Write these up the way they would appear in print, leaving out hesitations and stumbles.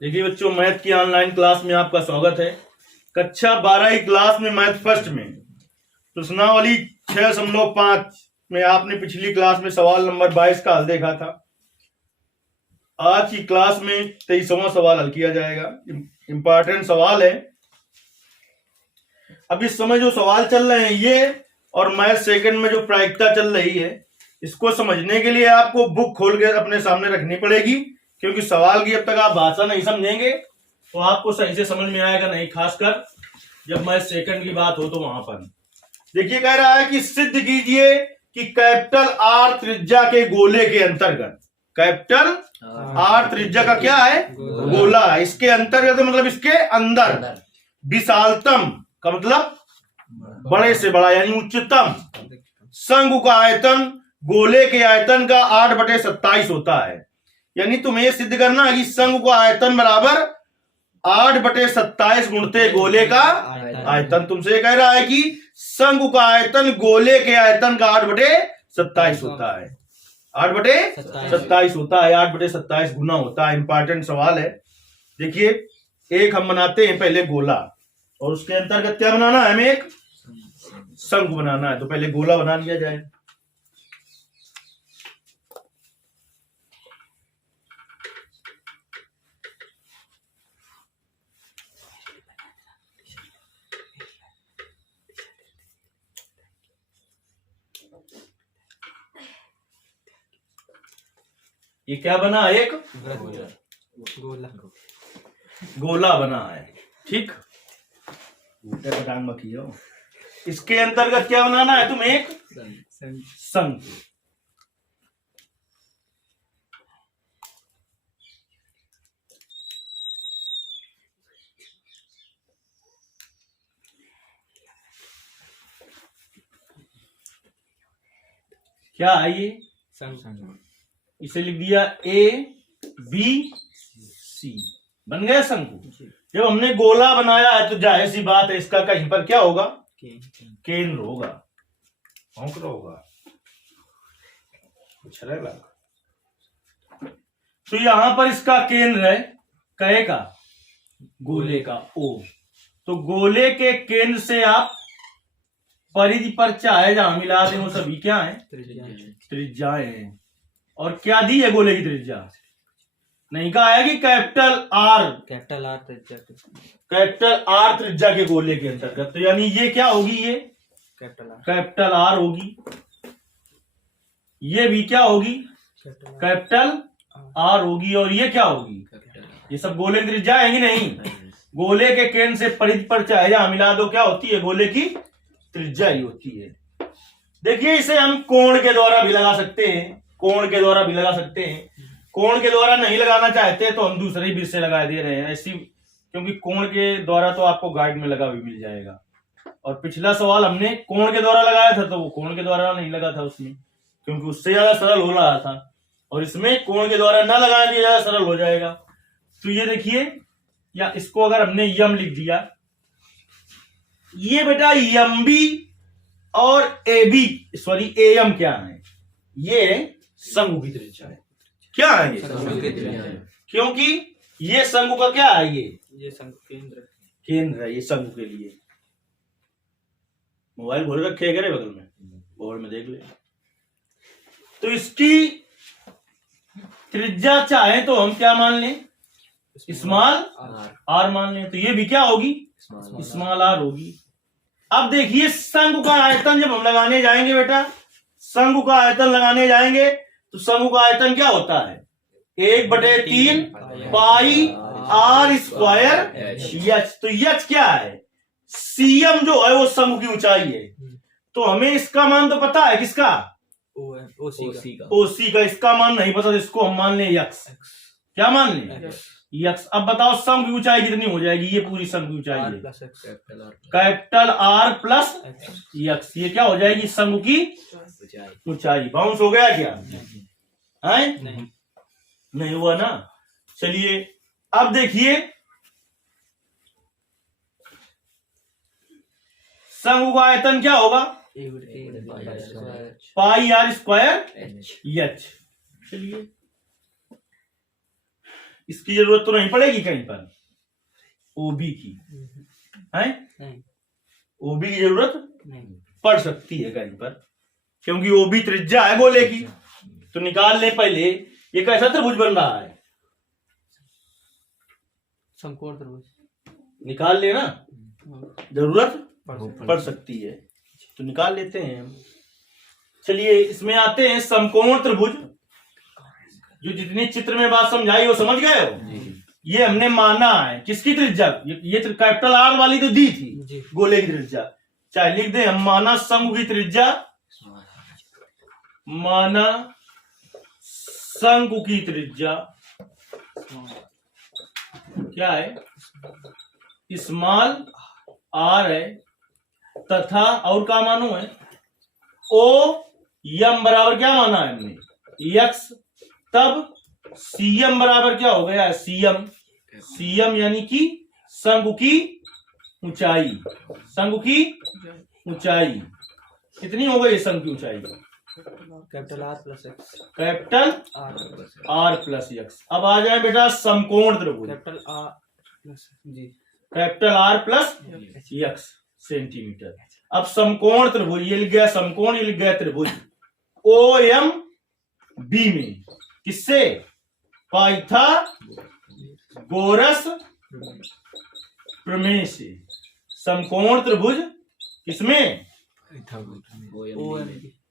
देखिए बच्चों, मैथ की ऑनलाइन क्लास में आपका स्वागत है। कक्षा 12 क्लास में मैथ फर्स्ट में प्रश्नावली 6.5 में आपने पिछली क्लास में सवाल नंबर 22 का हल देखा था। आज की क्लास में 23वां सवाल हल किया जाएगा। इंपॉर्टेंट सवाल है। अब इस समय जो सवाल चल रहे हैं ये और मैथ सेकंड में जो प्रायिकता चल रही है, इसको समझने के लिए आपको बुक खोल के अपने सामने रखनी पड़ेगी, क्योंकि सवाल की जब तक आप भाषा नहीं समझेंगे तो आपको सही से समझ में आएगा नहीं, खासकर जब मैथ सेकंड की बात हो तो वहां पर देखिए कह रहा है कि सिद्ध कीजिए कि कैपिटल आर त्रिज्या के गोले के अंतर्गत, कैपिटल आर त्रिज्या का क्या है, गोला, इसके अंतर्गत मतलब इसके अंदर विशालतम का मतलब बड़े से बड़ा यानी उच्चतम शंकु का आयतन गोले के आयतन का 8/27 होता है। यानी तुम्हें सिद्ध करना है कि शंकु का आयतन बराबर 8/27 गुणते गोले का आयतन। तुमसे कह रहा है कि शंकु का आयतन गोले के आयतन का 8/27 होता है। 8/27 होता है, 8/27 गुना होता है। इंपॉर्टेंट सवाल है। देखिए, एक हम बनाते हैं पहले गोला, और उसके अंतर्गत क्या बनाना है, हमें एक शंकु बनाना है। तो पहले गोला बना लिया जाए। ये क्या बना, एक गोला बना है, ठीक। इसके अंतर्गत क्या बनाना है तुम्हें, एक शंकु। क्या है ये, इसे लिख दिया ABC, बन गया शंकु। जब हमने गोला बनाया है तो जाहिर सी बात है इसका कहीं पर क्या होगा, केंद्र होगा, होगा। तो यहां पर इसका केंद्र है, कहे का, गोले का, O। तो गोले के केंद्र से आप परिधि पर चाहे जहां मिला दें वो सभी क्या है, त्रिज्याएं हैं। और क्या दी है गोले की त्रिज्या, नहीं कहा है कि कैपिटल आर त्रिज्या के गोले के अंतर्गत। तो यानी ये क्या होगी, ये कैपिटल आर होगी, ये भी क्या होगी, कैपिटल आर होगी, और ये क्या होगी, ये सब गोले की त्रिज्या है कि नहीं। गोले के केंद्र से परिधि पर चाहे जहां मिला दो क्या होती है, गोले की त्रिज्या ही होती है। देखिए, इसे हम कोण के द्वारा भी लगा सकते हैं, कोण के द्वारा भी लगा सकते हैं। कोण के द्वारा नहीं लगाना चाहते तो हम दूसरे ही से लगा दे रहे हैं ऐसी, क्योंकि कोण के द्वारा तो आपको गाइड में लगा भी मिल जाएगा। और पिछला सवाल हमने कोण के द्वारा लगाया था तो वो कोण के द्वारा नहीं लगा था उसमें, क्योंकि उससे ज्यादा सरल हो रहा था। और इसमें कोण के द्वारा ना लगाने के ज्यादा सरल हो जाएगा। तो ये देखिए, या इसको अगर हमने यम लिख दिया, ये बेटा यम बी और एम क्या है, ये शंकु की त्रिज्या है। क्या है ये, क्योंकि ये शंकु का क्या है, ये शंकु केंद्र है, ये शंकु के लिए। मोबाइल खोल रखे करे बगल में, बोर्ड में देख ले। तो इसकी त्रिज्या चाहे तो हम क्या मान लें, स्मॉल आर मान लें। तो ये भी क्या होगी, स्मॉल आर होगी। अब देखिए, शंकु का आयतन जब हम लगाने जाएंगे बेटा, शंकु का आयतन लगाने जाएंगे तो शंकु का आयतन क्या होता है, 1/3 पाई आर स्क्वायर एच। तो एच क्या है, सीएम जो है वो शंकु की ऊंचाई है। तो हमें इसका मान तो पता है, किसका, ओसी का। इसका मान नहीं पता, इसको हम मान लें यक्स। क्या मान लें, यक्स। अब बताओ शंकु की ऊंचाई कितनी हो जाएगी, ये पूरी शंकु की ऊंचाई है कैपिटल आर प्लस यक्स। ये क्या हो जाएगी, शंकु की ऊंचाई। बाउंस हो गया क्या, है नहीं हुआ ना। चलिए अब देखिए, शंकु का आयतन क्या होगा, पाई आर स्क्वायर एच। चलिए इसकी जरूरत तो नहीं पड़ेगी कहीं पर, ओबी की है, ओबी की जरूरत पड़ सकती है कहीं पर, क्योंकि ओबी त्रिज्या है गोले की। तो निकाल ले पहले ये कैसा त्रिभुज बन रहा है, समकोण त्रिभुज निकाल लेना, जरूरत पड़ सकती है तो निकाल लेते हैं हम। चलिए इसमें आते हैं समकोण त्रिभुज। जो जितनी चित्र में बात समझाई वो समझ गए हो। ये हमने माना है किसकी त्रिज्या, ये कैपिटल आर वाली तो दी थी गोले की त्रिज्या, चाहे लिख दे हम, माना शंकु की त्रिज्या, माना शंकु की त्रिज्या क्या है, स्मॉल आर है, तथा और क्या मानो है, ओ यम बराबर क्या माना है हमने, यक्स, तब सीएम बराबर क्या हो गया, सीएम, सीएम यानी कि शंकु की ऊंचाई, शंकु की ऊंचाई कितनी हो गई, शंकु की ऊंचाई capital R plus x, capital R plus x. अब आ जाए बेटा समकोण त्रिभुज, capital R plus G, capital R plus x centimetre. अब समकोण त्रिभुज, ये लिख गया समकोण, ये लिख गया त्रिभुज, ओ एम बी में किससे, पाइथागोरस प्रमेय से। समकोण त्रिभुज किसमें,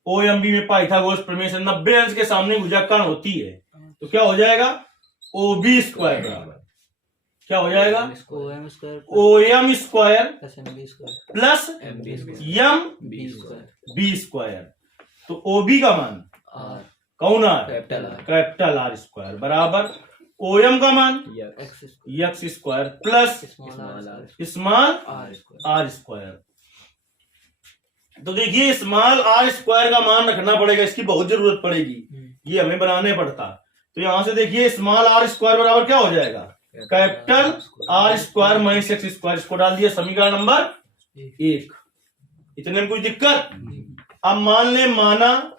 ओएमबी में पाइथागोरस प्रमेय से 90 अंश के सामने भुजा कर्ण होती है तो क्या हो जाएगा, ओबी स्क्वायर बराबर क्या हो जाएगा, OM square plus M B square. तो ओबी का मान कौन आर, कैपिटल आर स्क्वायर बराबर ओएम का मान x square plus small r square. तो देखिए स्मॉल आर स्क्वायर का मान रखना पड़ेगा, इसकी बहुत जरूरत पड़ेगी, ये हमें बनाने पड़ता। तो यहां से देखिए स्मॉल आर स्क्वायर बराबर क्या हो जाएगा, capital r square minus x square. इसको डाल दिया समीकरण नंबर 1। इतने में कोई दिक्कत। अब मान ले माना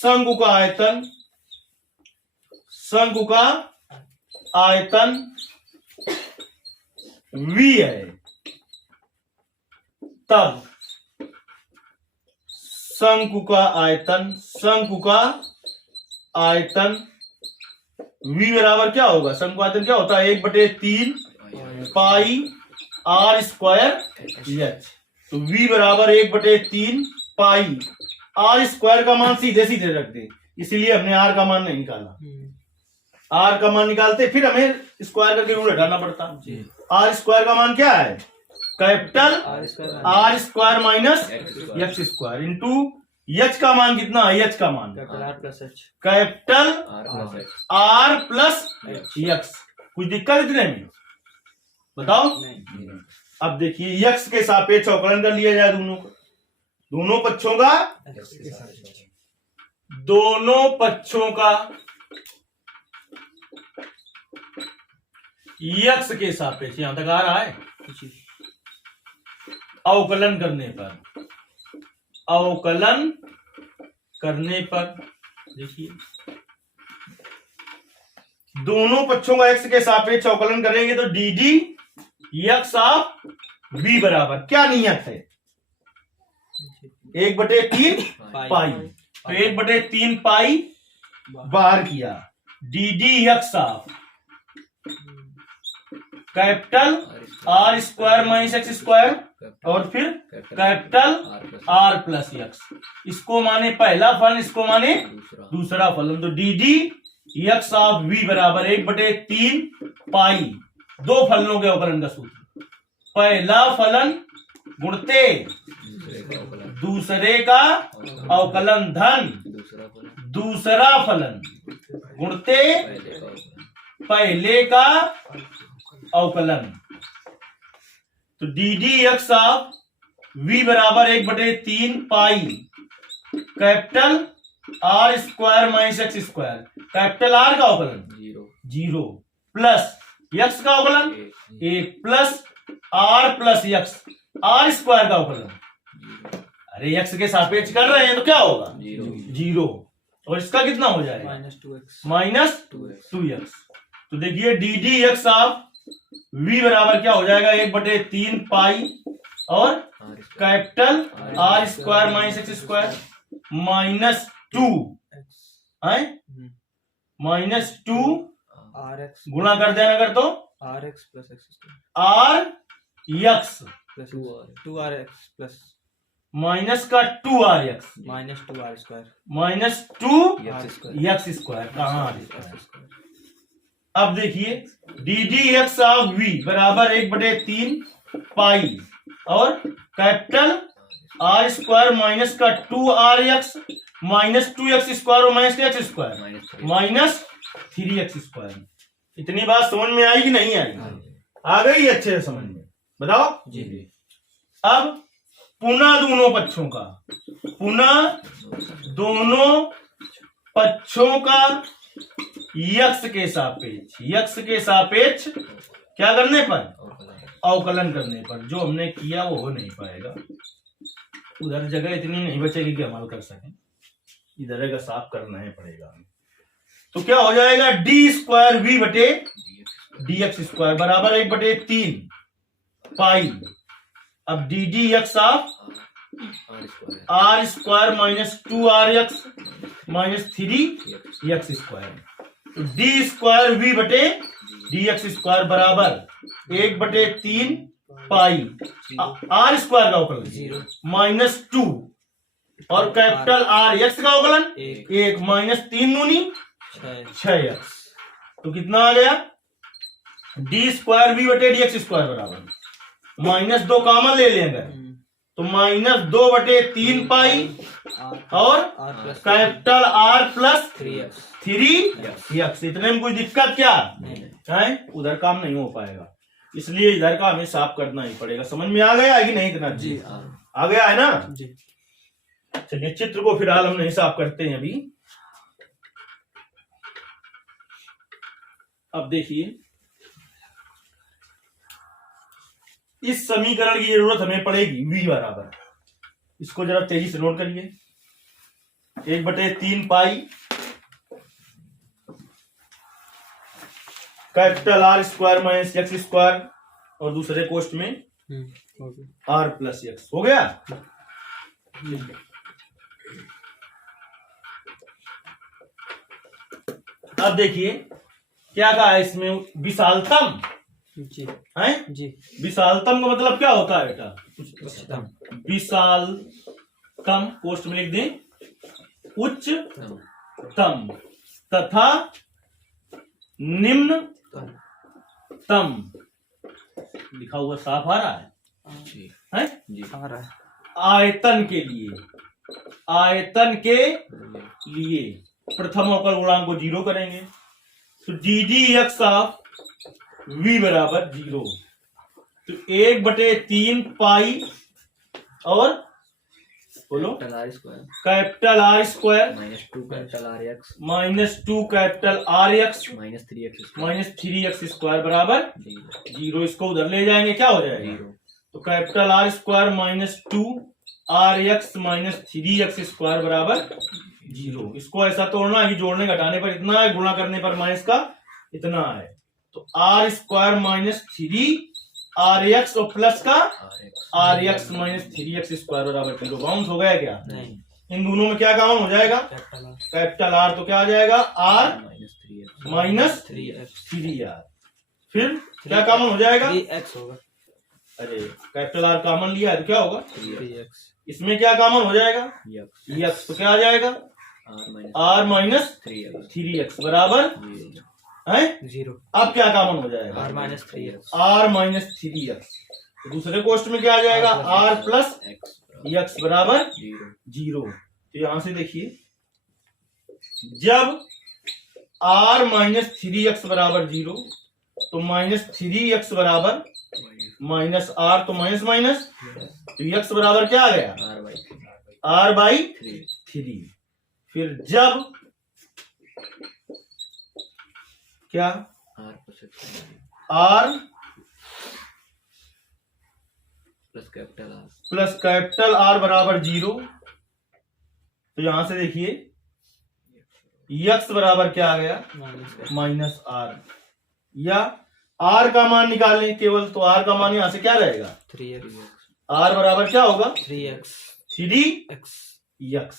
शंकु का आयतन, शंकु का आयतन v है, तब शंकु का आयतन, शंकु का आयतन v बराबर क्या होगा, शंकु आयतन क्या होता है 1/3 पाई आर स्क्वायर एच। तो v बराबर 1/3 पाई आर स्क्वायर का मान सीधे सीधे रख दे, इसीलिए हमने आर का मान नहीं निकाला। आर का मान निकालते फिर हमें स्क्वायर करके रूल हटाना पड़ता। आर स्क्वायर का मान क्या है, capital r square minus x square into H का मान कितना है, एच का मान कैपिटल आर प्लस एक्स। कुछ दिक्कत इतने में बताओ। अब देखिए एक्स के सापेक्ष अवकलन कर लिया जाए दोनों का, दोनों पक्षों का, दोनों पक्षों का एक्स के सापेक्ष, यहां तक आ रहा है, अवकलन करने पर, अवकलन करने पर देखिए दोनों पक्षों का एक्स के सापेक्ष अवकलन करेंगे तो d d x of b बराबर क्या नियत है, 1/3 पाई। तो 1/3 पाई बाहर किया, D d x of capital r square minus x square और फिर कैपिटल आर प्लस एक्स। इसको माने पहला फलन, इसको माने दूसरा फलन। तो d d x of v बराबर 1/3 पाई, दो फलनों के अवकलन का सूत्र, पहला फलन गुणते दूसरे का अवकलन धन दूसरा फलन गुणते पहले का अवकलन। तो d d x of v बराबर 1/3 pi capital r square minus x square, capital r का अवकलन 0 प्लस एक्स का अवकलन 1 plus r plus x, r square का अवकलन, अरे एक्स के सापेक्ष कर रहे हैं तो क्या होगा 0 और इसका कितना हो जाएगा -2x -2x। तो देखिए d d x of v बराबर क्या हो जाएगा 1/3 पाई और capital r square minus x square -2 है -2 rx गुणा कर देना अगर तो rx plus x square r x plus 2rx plus minus का 2rx -2r square -2 r square x square कहाँ x square अब देखिए d d x of v बराबर 1/3 पाई और कैपिटल आर स्क्वायर माइनस का 2rx -2x स्क्वायर और -x square -3x square. इतनी बात समझ में आई कि नहीं आई? आ गई अच्छे से समझ में, बताओ जी। अब पुनः दोनों पक्षों का यक्स के सापेक्ष क्या करने पर अवकलन करने पर जो हमने किया वो हो नहीं पाएगा। उधर जगह इतनी नहीं बचेगी कि अमल कर सकें, इधर का साफ करना ही पड़ेगा। तो क्या हो जाएगा डी स्क्वायर वी बटे डी एक्स स्क्वायर बराबर 1/3 पाई। अब d d x of r square -2rx -3x square. तो डी स्क्वायर वी बटे डी एक्स स्क्वायर बराबर 1/3 पाई आर स्क्वायर का अवकलन -2 और कैपिटल आर एक्स का अवकलन 1 -3 दूनी 6x। तो कितना आ गया डी स्क्वायर वी बटे डी एक्स स्क्वायर बराबर -2 कॉमन ले लेंगे तो -2/3 पाई और कैपिटल आर प्लस 3x। इतने में कोई दिक्कत क्या है? उधर काम नहीं हो पाएगा, इसलिए इधर का हमें साफ करना ही पड़ेगा। समझ में आ गया कि नहीं? इतना जी आ गया है ना जी। चलिए चित्र को फिलहाल हम नहीं साफ करते हैं अभी। अब देखिए इस समीकरण की जरूरत हमें पड़ेगी v बराबर, इसको जरा तेजी से नोट करिए 1/3 pi capital r square minus x square और दूसरे कोष्ठ में आर प्लस एक्स। हो गया? अब देखिए क्या कहा है इसमें विशालतम जी है जी। विशालतम का मतलब क्या होता है बेटा? विशालतम पोस्ट में लिख दें उच्चतम तथा निम्नतम। लिखा हुआ साफ आ रहा है? जी आ रहा है। आयतन के लिए प्रथम अवकल गुणांक को 0 करेंगे तो d d x of v बराबर 0। तो 1/3 पाई और बोलो capital r square -2 capital R x -2 capital R x -3x square बराबर 0। इसको उधर ले जाएंगे क्या हो जाएगा? तो capital r square -2 r x -3x square बराबर 0। इसको ऐसा तोड़ना है कि जोड़ने घटाने पर इतना है, गुणा करने पर माइनस का इतना है। तो आर स्क्वायर -3 आर एक्स और प्लस का आर एक्स -3x स्क्वायर बराबर 0। बाउंस हो गया क्या? नहीं। इन दोनों में क्या कॉमन हो जाएगा? कैपिटल आर तो क्या आ जाएगा आर -3r। फिर क्या कॉमन हो जाएगा? 3x होगा। अरे कैपिटल आर कॉमन लिया है तो क्या होगा? 3x। इसमें क्या कॉमन हो जाएगा? यक्स। तो क्या आ जाएगा? आर -3x बराबर है 0। अब क्या कॉमन हो जाएगा? r -3x। R -3x। तो दूसरे कोष्ठ में क्या आ जाएगा? आर प्लस एक्स बराबर 0। तो यहां से देखिए जब r -3x बराबर 0 तो -3x बराबर -r तो माइनस माइनस तो x बराबर क्या आ गया? r/3। फिर जब क्या r प्लस कैपिटल R बराबर 0 तो यहां से देखिए यक्स बराबर क्या आ गया माइनस माइनस आर, या आर का मान निकालें केवल, तो आर का मान यहाँ से क्या रहेगा 3x आर बराबर क्या होगा 3x 3x x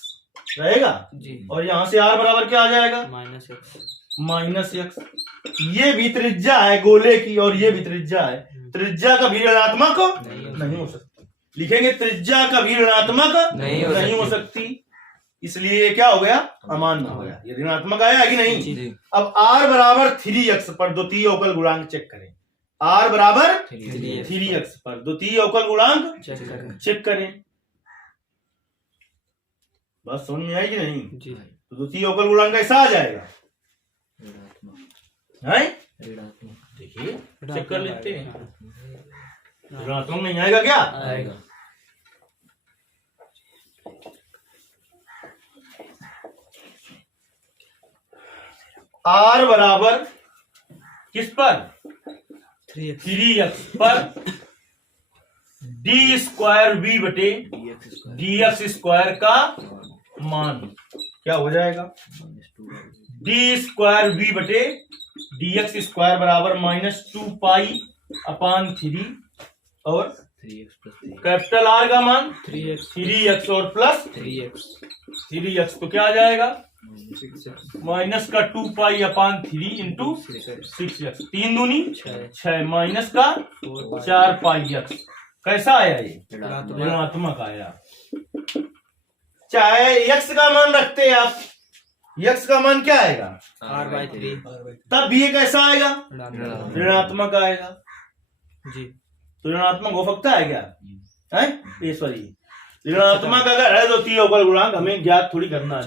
रहेगा, जी, और यहाँ से आर बराबर क्या आ जाएगा माइनस x ये भी त्रिज्या है गोले की और ये भी त्रिज्या है, त्रिज्या कभी ऋणात्मक नहीं हो सकती, लिखेंगे त्रिज्या कभी ऋणात्मक नहीं हो सकती, इसलिए ये क्या हो गया अमान्य हो गया, ये ऋणात्मक आया कि नहीं। जी। अब r बराबर 3x पर द्वितीय अवकल गुणांक चेक करें, r बराबर 3x पर द्वितीय अवकल गुणांक चेक करें, बस समझ में आई कि नहीं। जी, तो द्वितीय अवकल गुणांक कैसा आ जाएगा है, देखिए चेक कर लेते हैं, ऋणात्मक नहीं आएगा क्या, आएगा। r बराबर किस पर 3x 3x पर डी स्क्वायर v बटे dx स्क्वायर का मान क्या हो जाएगा, डी स्क्वायर v बटे dx स्क्वायर बराबर -2π/3 और कैपिटल R का मान 3x और प्लस 3x, तो क्या आ जाएगा माइनस का 2π/3 इंटू 6x, 3 दूनी 6 माइनस का 4πx, कैसा आया ये ऋणात्मक आया। चाहे x का मान रखते हैं आप, x का मान क्या आएगा r/3 तब भी ये कैसा आएगा ऋणात्मक आएगा, जी, तो ऋणात्मक हो सकता है क्या है ईश्वरी, ऋणात्मक अगर है तो द्वितीय अवकल गुणांक हमें ज्ञात थोड़ी करना है,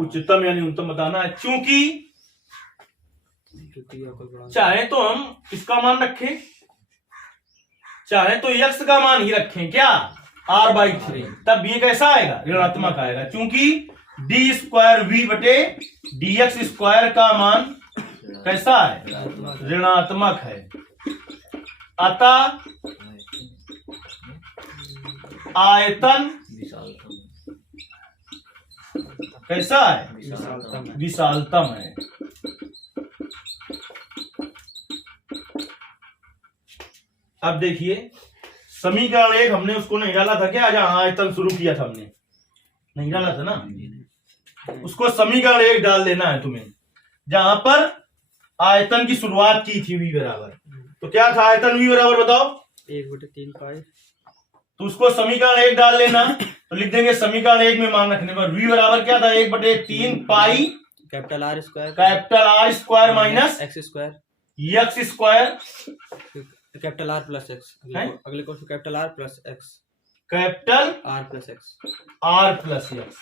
उच्चतम यानी न्यूनतम बताना है, क्योंकि चाहे तो हम इसका मान रखें चाहे तो x का मान ही रखें क्या r/3, तब ये कैसा आएगा ऋणात्मक आएगा, क्योंकि डी स्क्वायर v बटे dx स्क्वायर का मान कैसा है ऋणात्मक है, अतः आयतन कैसा है विशालतम है। अब देखिए समीकरण 1 हमने उसको नहीं डाला था क्या, जहां आयतन शुरू किया था हमने, नहीं डाला था ना, उसको समीकरण 1 डाल देना है तुम्हें, जहां पर आयतन की शुरुआत की थी v बराबर, तो क्या था आयतन v बराबर बताओ 1/3π, तो उसको समीकरण 1 डाल लेना, तो लिख देंगे समीकरण 1 में मान रखने पर v बराबर क्या था 1/3π capital R square minus x square capital R plus x, अगले question capital R plus x, capital R plus x, R plus x।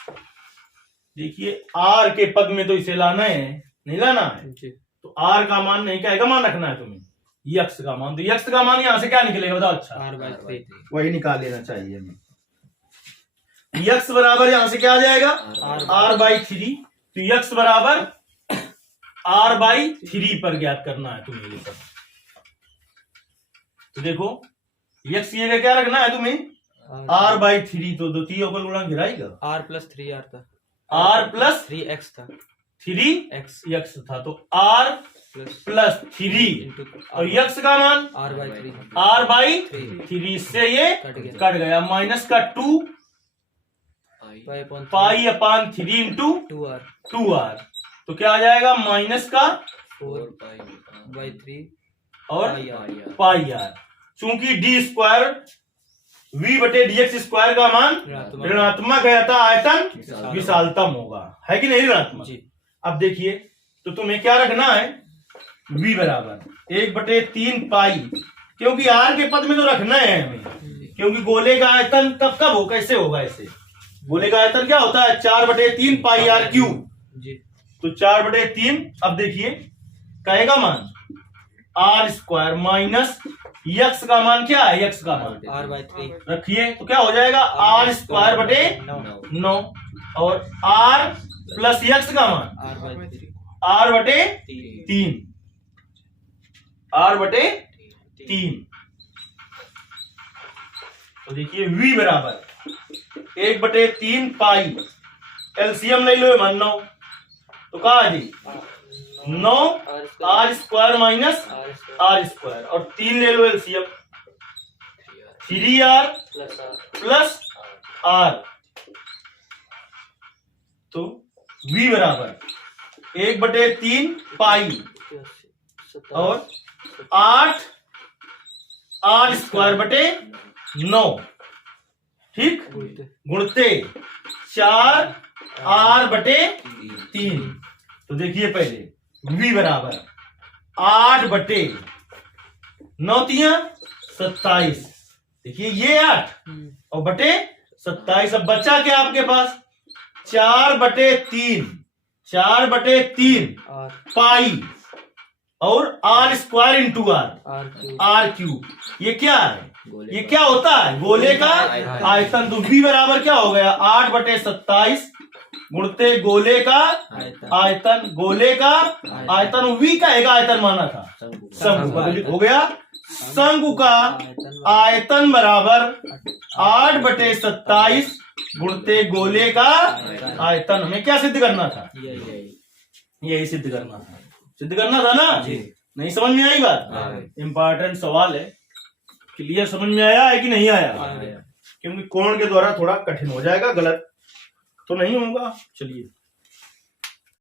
देखिए R के पद में तो इसे लाना है नहीं लाना है, तो R का मान नहीं क्या मान रखना है तुम्हें x का मान, तो x का मान यहाँ से क्या निकलेगा बताओ, अच्छा r/3 वही निकाल लेना चाहिए हमें, x बराबर यहाँ से क्या आ जाएगा r/3, तो x बराबर r/3 पर ज्ञात करना है तुम्हें ये सब, तो देखो x ये क्या रखना है तुम्हें r/3, तो द्वितीय अवकल गुणांक गिराएगा r प्लस 3r था, r प्लस 3x था, 3x था, तो r प्लस 3 और x का मान r/3 से ये कट गया, माइनस का 2π/3 इंटू 2r, तो क्या आ जाएगा माइनस का 4/3 और πr, चूंकि डी स्क्वायर v बटे dx स्क्वायर का मान ऋणात्मक है, अतः आयतन विशालतम होगा, है कि नहीं ऋणात्मक। अब देखिए तो तुम्हें क्या रखना है v बराबर 1/3π, क्योंकि r के पद में तो रखना है हमें, क्योंकि गोले का आयतन कब हो कैसे होगा ऐसे, गोले का आयतन क्या होता है 4/3πr³, तो 4/3, अब देखिए कहेगा मान r स्क्वायर माइनस x का मान क्या है, x का मान r/3 रखिए, तो क्या हो जाएगा r स्क्वायर बटे 9 और r प्लस x का मान r/3 तो देखिए v बराबर 1/3π, एलसीएम ले लो मान 9, तो कहा जी 9 r square minus r square, और 3 ले लो एलसीएम, 3r प्लस आर। तो v बराबर 1/3 पाई और 8 आर स्क्वायर बटे 9, ठीक, गुणते 4 आर बटे 3। तो देखिए पहले v बराबर 8/9 3 27, देखिए ये 8 और बटे 27। अब बचा क्या आपके पास 4/3 पाई और r square into r cube. ये क्या है, ये क्या होता है, गोले का आयतन। तो v बराबर क्या हो गया 8/27 गुणते गोले का आयतन, गोले का आयतन v का एक आयतन माना था, शंकु का हो गया। शंकु का आयतन बराबर 8/27 गुणते गोले का आयतन। हमें क्या सिद्ध करना था, यही सिद्ध करना था, सिद्ध करना था ना। नहीं समझ में आई बात, इंपॉर्टेंट सवाल है। क्लियर, समझ में आया है कि नहीं आया? क्योंकि कोण के द्वारा थोड़ा कठिन हो जाएगा, गलत तो नहीं होगा। चलिए